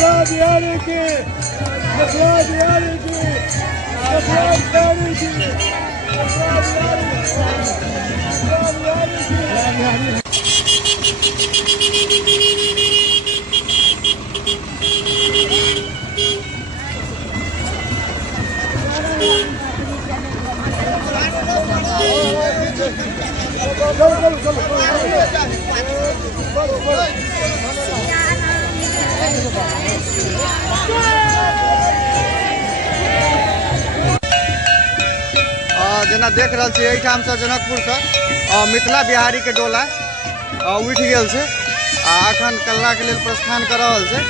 मिथिला बिहारी की, मिथिला बिहारी की, मिथिला बिहारी की, मिथिला बिहारी की। जेना देख रहा छे एठाम से जनकपुर से मिथिला बिहारी के डोला उठ गया से अखन कल्ला के लिए प्रस्थान कर रहल छे।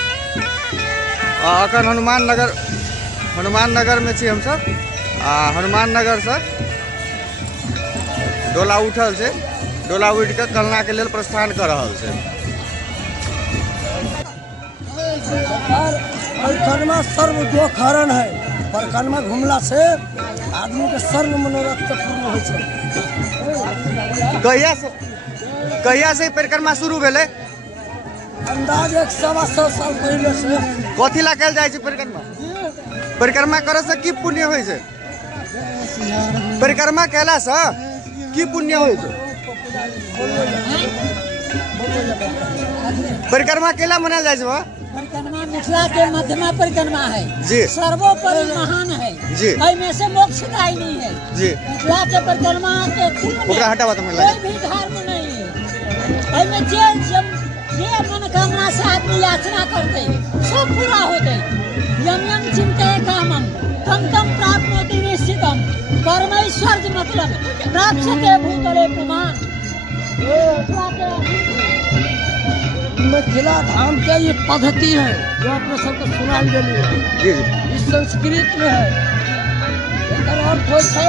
अखन हनुमान नगर में छी हम सब। हनुमान नगर से डोला उठल से, डोला उठ के कल्ला के लिए प्रस्थान कर रहल छे। परिक्रमा सर्व दुख हरण है। परिक्रमा घुमला से आदमी के सर्व मनोरथ पूर्ण हो छे। कहिया से परिक्रमा शुरू भेले? अंदाज 100 साल पहले से। कथी ला कल जाय छे परिक्रमा? परिक्रमा करे से की पुण्य होय छे? परिक्रमा कैला से की पुण्य होय छे? परिक्रमा केला मनाल जाय छे? परिक्रमा मिथिला के मध्यमा परिक्रमा है जी, सर्वोपरि महान है जी, में से मोक्षदायिनी है जी। मिथिला के परिक्रमा के हटावा तो कोई भी धर्म नहीं है। में जे मनोकामना से आदमी याचना करते सब पूरा होते। यम यम चिंते कामम तम तम प्राप्नोति निश्चितम परमेश्वर मतलब प्राप्यते भूतले पुमान। मिथिला धाम के ये पद्धति है जो अपने सबको सुनाई गई है। जी, इस संस्कृत में है। अर्थ हो छे